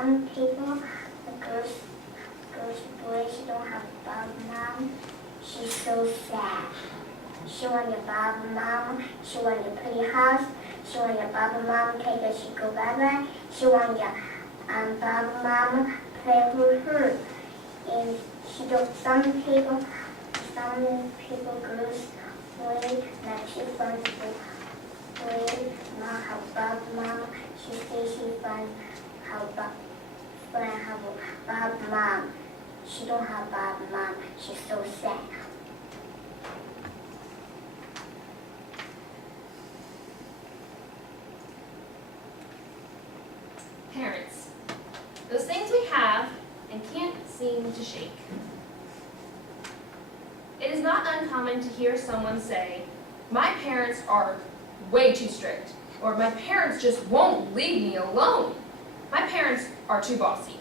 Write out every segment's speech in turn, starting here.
some people, the girls, boys don't have a Bob mom. She's so sad. She wants a Bob mom. She wants a pretty house. She wants a Bob mom take her she go bye-bye. She wants a Bob mom play with her. And she don't, some people, girls, boys, like she finds a boy, not have Bob mom. She says she finds how Bob mom. She don't have Bob mom. She's so sad. Parents. Those things we have and can't seem to shake. It is not uncommon to hear someone say, "My parents are way too strict," or "My parents just won't leave me alone. My parents are too bossy."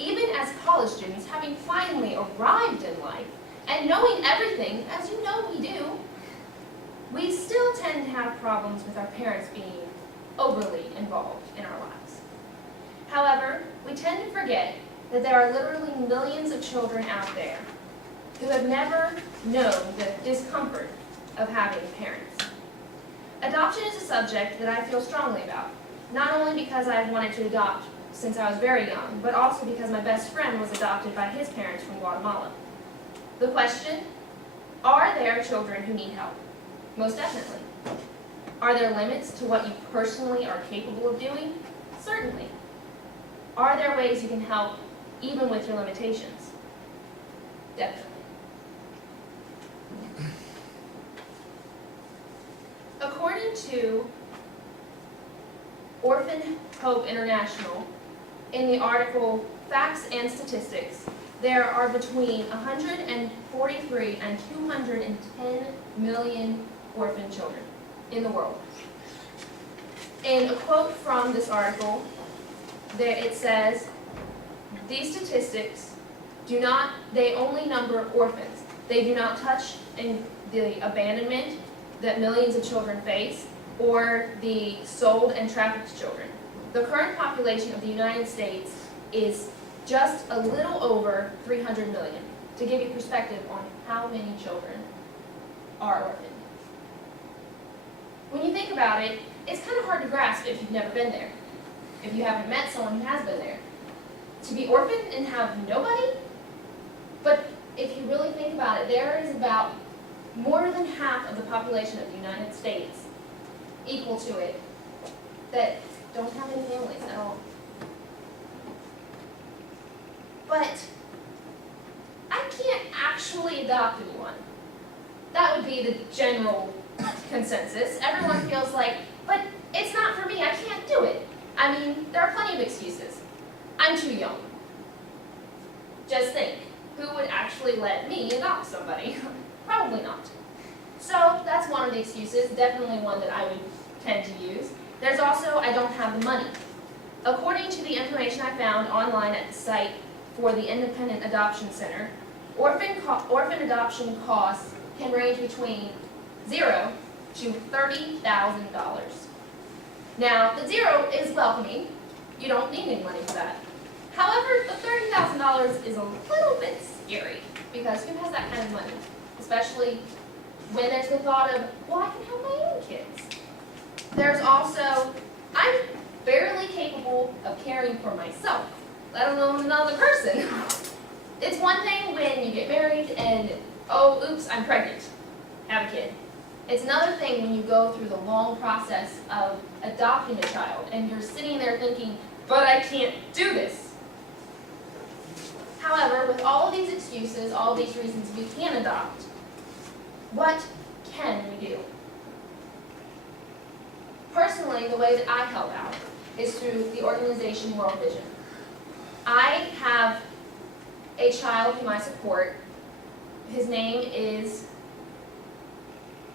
Even as college students, having finally arrived in life and knowing everything, as you know we do, we still tend to have problems with our parents being overly involved in our lives. However, we tend to forget that there are literally millions of children out there who have never known the discomfort of having parents. Adoption is a subject that I feel strongly about, not only because I've wanted to adopt since I was very young, but also because my best friend was adopted by his parents from Guatemala. The question, are there children who need help? Most definitely. Are there limits to what you personally are capable of doing? Certainly. Are there ways you can help even with your limitations? Definitely. According to Orphan Hope International, in the article Facts and Statistics, there are between 143 and 210 million orphan children in the world. In a quote from this article, it says, "These statistics they only number orphans. They do not touch in the abandonment that millions of children face or the sold and trafficked children. The current population of the United States is just a little over 300 million, to give you perspective on how many children are orphaned. When you think about it, it's kind of hard to grasp if you've never been there, if you haven't met someone who has been there. To be orphaned and have nobody? But if you really think about it, there is about more than half of the population of the United States, equal to it, that don't have any families at all. But I can't actually adopt anyone. That would be the general consensus. Everyone feels like, but it's not for me, I can't do it. I mean, there are plenty of excuses. I'm too young. Just think, who would actually let me adopt somebody? Probably not. So that's one of the excuses, definitely one that I would tend to use. There's also, I don't have the money. According to the information I found online at the site for the Independent Adoption Center, orphan adoption costs can range between $0 to $30,000. Now, the $0 is welcoming. You don't need any money for that. However, the $30,000 is a little bit scary, because who has that kind of money? Especially when there's the thought of, well, I can have my own kids. There's also, I'm barely capable of caring for myself, let alone another person. It's one thing when you get married and, oh, oops, I'm pregnant, have a kid. It's another thing when you go through the long process of adopting a child and you're sitting there thinking, but I can't do this. However, with all of these excuses, all of these reasons we can adopt, what can we do? Personally, the way that I help out is through the organization World Vision. I have a child whom I support. His name is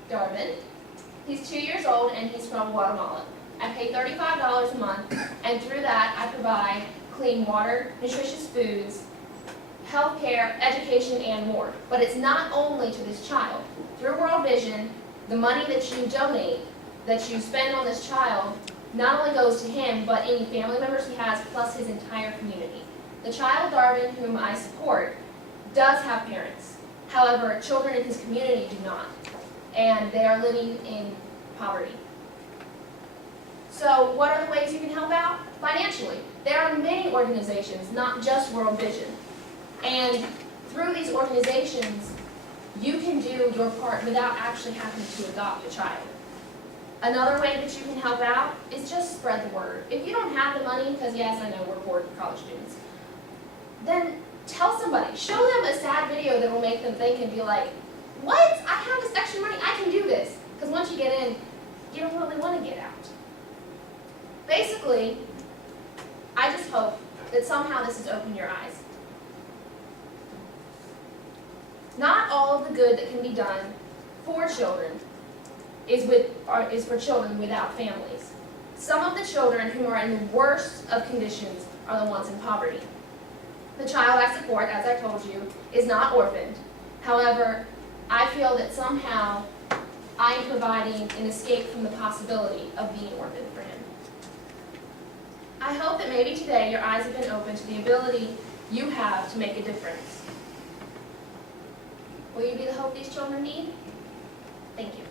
Darwin. He's 2 years old and he's from Guatemala. I pay $35 a month, and through that I provide clean water, nutritious foods, healthcare, education, and more. But it's not only to this child. Through World Vision, the money that you donate, that you spend on this child, not only goes to him, but any family members he has, plus his entire community. The child, Darvin, whom I support, does have parents. However, children in his community do not, and they are living in poverty. So what are the ways you can help out? Financially. There are many organizations, not just World Vision. And through these organizations, you can do your part without actually having to adopt a child. Another way that you can help out is just spread the word. If you don't have the money, because yes, I know we're poor college students, then tell somebody. Show them a sad video that will make them think and be like, what? I have this extra money, I can do this. Because once you get in, you don't really want to get out. Basically, I just hope that somehow this has opened your eyes. Not all of the good that can be done for children is for children without families. Some of the children who are in the worst of conditions are the ones in poverty. The child I support, as I told you, is not orphaned. However, I feel that somehow I am providing an escape from the possibility of being orphaned for him. I hope that maybe today your eyes have been opened to the ability you have to make a difference. Will you be the hope these children need? Thank you.